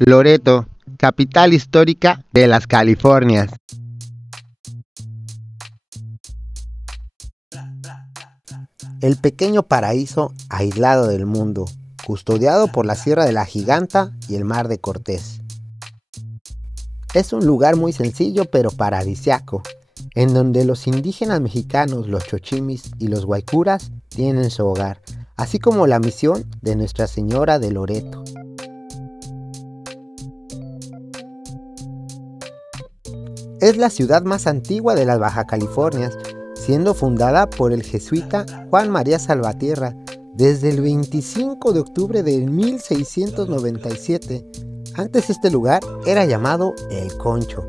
Loreto, capital histórica de las Californias. El pequeño paraíso aislado del mundo, custodiado por la Sierra de la Giganta y el Mar de Cortés. Es un lugar muy sencillo pero paradisiaco, en donde los indígenas mexicanos, los chochimis y los guaycuras tienen su hogar, así como la misión de Nuestra Señora de Loreto. Es la ciudad más antigua de las Baja Californias, siendo fundada por el jesuita Juan María Salvatierra desde el 25 de octubre de 1697. Antes este lugar era llamado El Concho.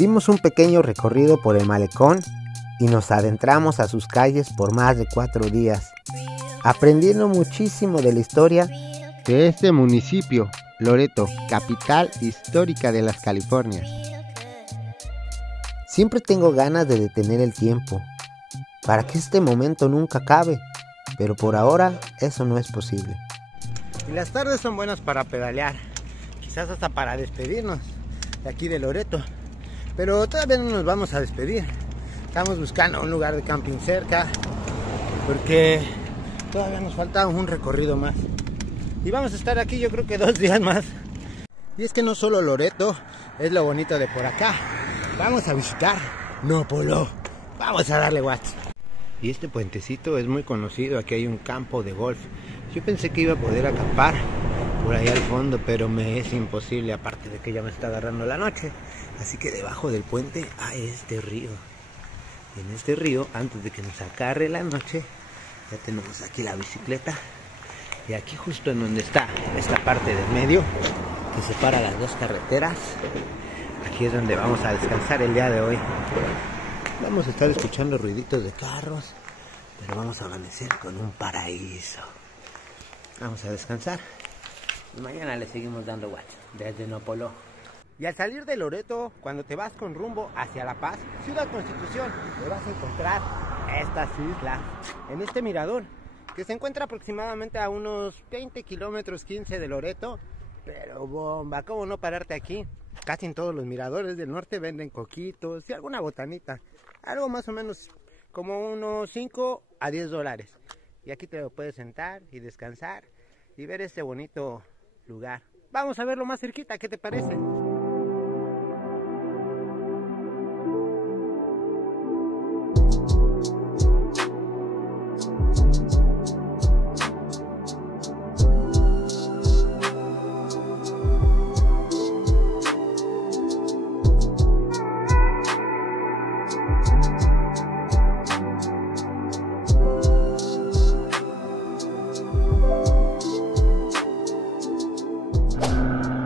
Dimos un pequeño recorrido por el malecón y nos adentramos a sus calles por más de 4 días, aprendiendo muchísimo de la historia de este municipio, Loreto, capital histórica de las Californias. Siempre tengo ganas de detener el tiempo, para que este momento nunca acabe, pero por ahora eso no es posible. Y las tardes son buenas para pedalear, quizás hasta para despedirnos de aquí de Loreto, pero todavía no nos vamos a despedir. Estamos buscando un lugar de camping cerca, porque todavía nos falta un recorrido más. Y vamos a estar aquí yo creo que 2 días más. Y es que no solo Loreto es lo bonito de por acá. Vamos a visitar Nopoló. Vamos a darle watts. Y este puentecito es muy conocido. Aquí hay un campo de golf. Yo pensé que iba a poder acampar por ahí al fondo, pero me es imposible, aparte de que ya me está agarrando la noche. Así que debajo del puente hay este río. Y en este río, antes de que nos agarre la noche, ya tenemos aquí la bicicleta. Y aquí justo en donde está esta parte del medio que separa las dos carreteras, aquí es donde vamos a descansar el día de hoy. Vamos a estar escuchando ruiditos de carros, pero vamos a amanecer con un paraíso. Vamos a descansar y mañana le seguimos dando watts desde Nopoló. Y al salir de Loreto, cuando te vas con rumbo hacia La Paz, Ciudad Constitución, te vas a encontrar estas islas en este mirador, que se encuentra aproximadamente a unos 20 kilómetros 15 de Loreto. Pero bomba, ¿cómo no pararte aquí? Casi en todos los miradores del norte venden coquitos y alguna botanita. Algo más o menos como unos 5 a 10 dólares. Y aquí te lo puedes sentar y descansar y ver este bonito lugar. Vamos a verlo más cerquita, ¿qué te parece?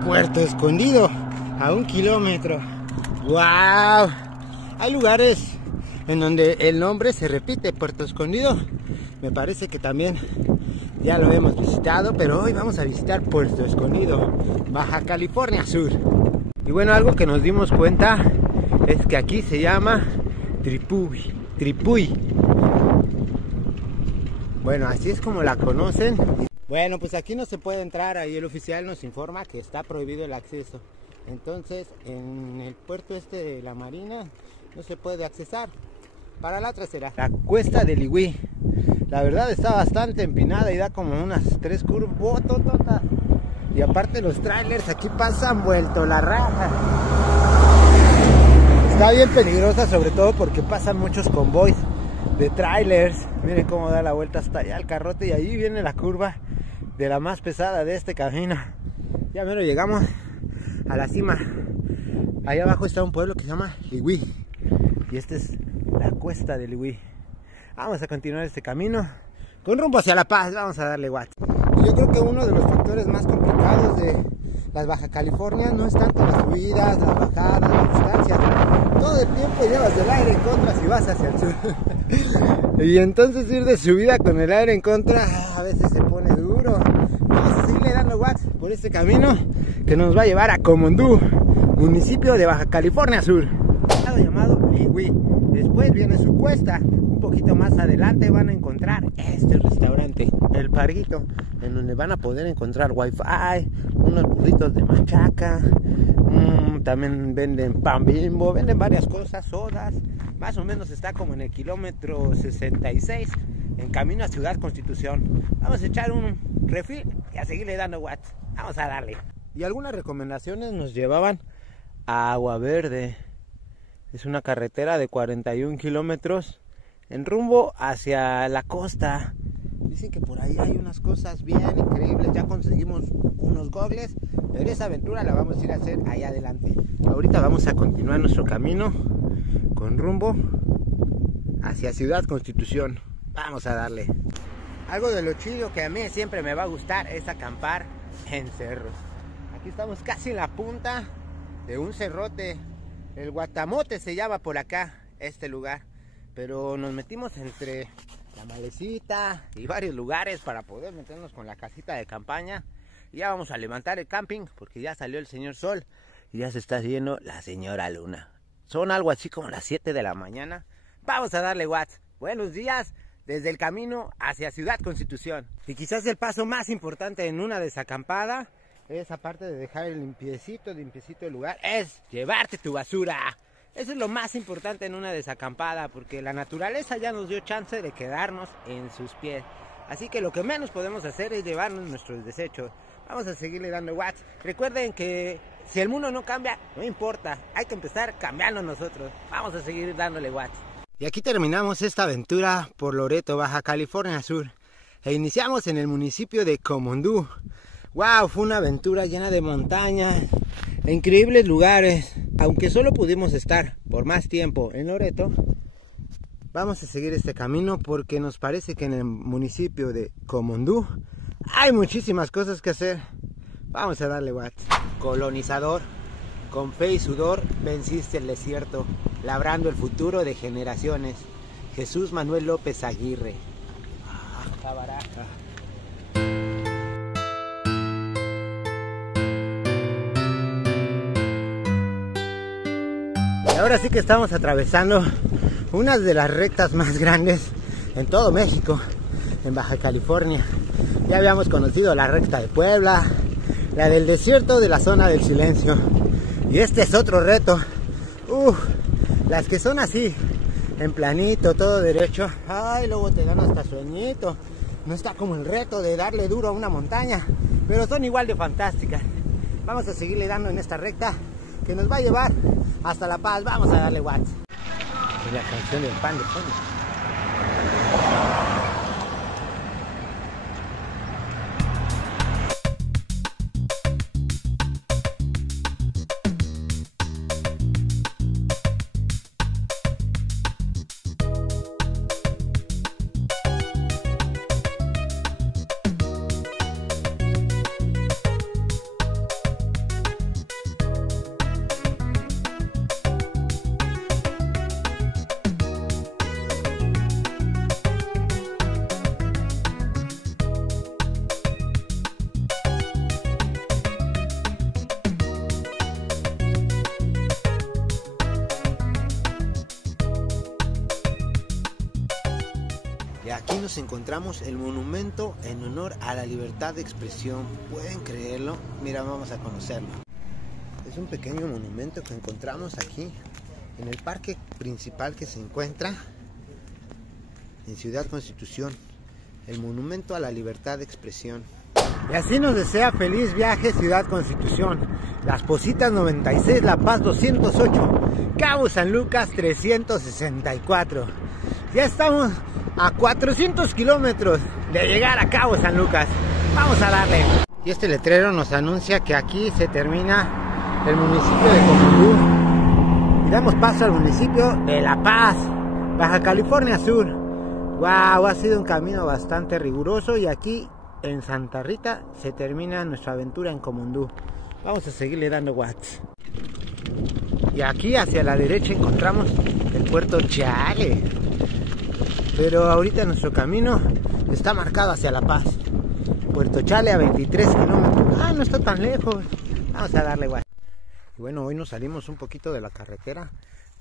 Puerto Escondido, a 1 kilómetro. ¡Wow! Hay lugares en donde el nombre se repite, Puerto Escondido. Me parece que también ya lo hemos visitado, pero hoy vamos a visitar Puerto Escondido, Baja California Sur. Y bueno, algo que nos dimos cuenta es que aquí se llama Tripuy. Bueno, así es como la conocen. Bueno, pues aquí no se puede entrar, ahí el oficial nos informa que está prohibido el acceso. Entonces, en el puerto este de la Marina no se puede accesar. Para la otra será la Cuesta del Igüí. La verdad está bastante empinada y da como unas 3 curvas. Y aparte los trailers aquí pasan vuelto la raja. Está bien peligrosa, sobre todo porque pasan muchos convoys de trailers. Miren cómo da la vuelta hasta allá el carrote y ahí viene la curva de la más pesada de este camino. Ya mero llegamos a la cima. Allá abajo está un pueblo que se llama Ligüí y esta es la Cuesta del Ligüí. Vamos a continuar este camino con rumbo hacia La Paz. Vamos a darle watts. Y yo creo que uno de los factores más complicados de las Baja Californias no es tanto las subidas, las bajadas, las distancias. Todo el tiempo llevas el aire en contra si vas hacia el sur. Y entonces ir de subida con el aire en contra a veces se pone duro. Vamos a seguirle dando watts por este camino que nos va a llevar a Comondú, municipio de Baja California Sur, llamado Ligüí. Después viene su cuesta, un poquito más adelante van a encontrar este restaurante, El Parguito, en donde van a poder encontrar wifi, unos burritos de machaca, también venden pan Bimbo, venden varias cosas, sodas. Más o menos está como en el kilómetro 66, en camino a Ciudad Constitución. Vamos a echar un refill y a seguirle dando watts. Vamos a darle. Y algunas recomendaciones nos llevaban a Agua Verde. Es una carretera de 41 kilómetros en rumbo hacia la costa. Dicen que por ahí hay unas cosas bien increíbles. Ya conseguimos unos gogles, pero esa aventura la vamos a ir a hacer allá adelante. Ahorita vamos a continuar nuestro camino con rumbo hacia Ciudad Constitución. Vamos a darle. Algo de lo chido que a mí siempre me va a gustar es acampar en cerros. Aquí estamos casi en la punta de un cerrote. El Guatamote se llama por acá este lugar, pero nos metimos entre la Malecita y varios lugares para poder meternos con la casita de campaña. Y ya vamos a levantar el camping porque ya salió el señor Sol y ya se está haciendo la señora Luna. Son algo así como las 7 de la mañana. Vamos a darle watts. Buenos días desde el camino hacia Ciudad Constitución. Y quizás el paso más importante en una desacampada es, aparte de dejar el limpiecito el lugar, es llevarte tu basura. Eso es lo más importante en una desacampada, porque la naturaleza ya nos dio chance de quedarnos en sus pies. Así que lo que menos podemos hacer es llevarnos nuestros desechos. Vamos a seguirle dando watts. Recuerden que si el mundo no cambia, no importa, hay que empezar cambiando nosotros. Vamos a seguir dándole watts. Y aquí terminamos esta aventura por Loreto, Baja California Sur. E iniciamos en el municipio de Comondú. Wow, fue una aventura llena de montañas e increíbles lugares. Aunque solo pudimos estar por más tiempo en Loreto, vamos a seguir este camino porque nos parece que en el municipio de Comondú hay muchísimas cosas que hacer. Vamos a darle watts. Colonizador, con fe y sudor venciste el desierto, labrando el futuro de generaciones. Jesús Manuel López Aguirre. Ahora sí que estamos atravesando una de las rectas más grandes en todo México, en Baja California. Ya habíamos conocido la recta de Puebla, la del desierto de la zona del silencio. Y este es otro reto. Las que son así, en planito, todo derecho. Ay, luego te dan hasta sueñito. No está como el reto de darle duro a una montaña, pero son igual de fantásticas. Vamos a seguirle dando en esta recta que nos va a llevar hasta La Paz. Vamos a darle watts. Es la canción del pan de fondo. Y aquí nos encontramos el monumento en honor a la libertad de expresión. ¿Pueden creerlo? Mira, vamos a conocerlo. Es un pequeño monumento que encontramos aquí en el parque principal que se encuentra en Ciudad Constitución. El monumento a la libertad de expresión. Y así nos desea feliz viaje Ciudad Constitución. Las Positas 96, La Paz 208, Cabo San Lucas 364. Ya estamos a 400 kilómetros de llegar a Cabo San Lucas. Vamos a darle. Y este letrero nos anuncia que aquí se termina el municipio de Comondú y damos paso al municipio de La Paz, Baja California Sur. Wow, ha sido un camino bastante riguroso y aquí en Santa Rita se termina nuestra aventura en Comondú. Vamos a seguirle dando watts. Y aquí hacia la derecha encontramos el puerto Chale. Pero ahorita nuestro camino está marcado hacia La Paz. Puerto Chale a 23 kilómetros. Ah, no está tan lejos. Vamos a darle watts. Y bueno, hoy nos salimos un poquito de la carretera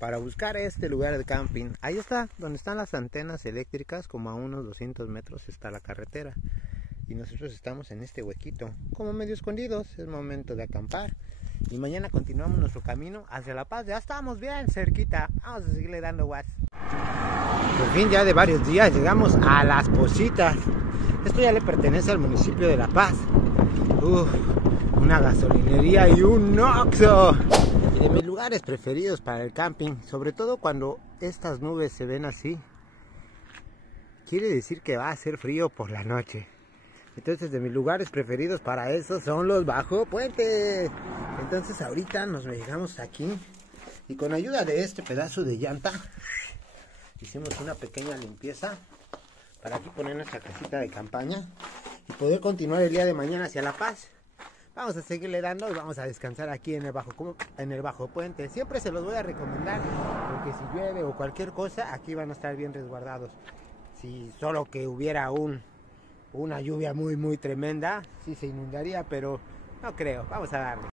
para buscar este lugar de camping. Ahí está, donde están las antenas eléctricas, como a unos 200 metros está la carretera. Y nosotros estamos en este huequito, como medio escondidos. Es momento de acampar. Y mañana continuamos nuestro camino hacia La Paz. Ya estamos bien cerquita. Vamos a seguirle dando watts. Por fin, ya de varios días, llegamos a Las Positas. Esto ya le pertenece al municipio de La Paz. Una gasolinería y un Oxxo. Y de mis lugares preferidos para el camping, sobre todo cuando estas nubes se ven así, quiere decir que va a hacer frío por la noche. Entonces, de mis lugares preferidos para eso son los bajo puentes. Entonces ahorita nos llegamos aquí y con ayuda de este pedazo de llanta hicimos una pequeña limpieza para aquí poner nuestra casita de campaña y poder continuar el día de mañana hacia La Paz. Vamos a seguirle dando y vamos a descansar aquí en el bajo puente. Siempre se los voy a recomendar porque si llueve o cualquier cosa, aquí van a estar bien resguardados. Si solo que hubiera una lluvia muy tremenda, sí se inundaría, pero no creo. Vamos a darle.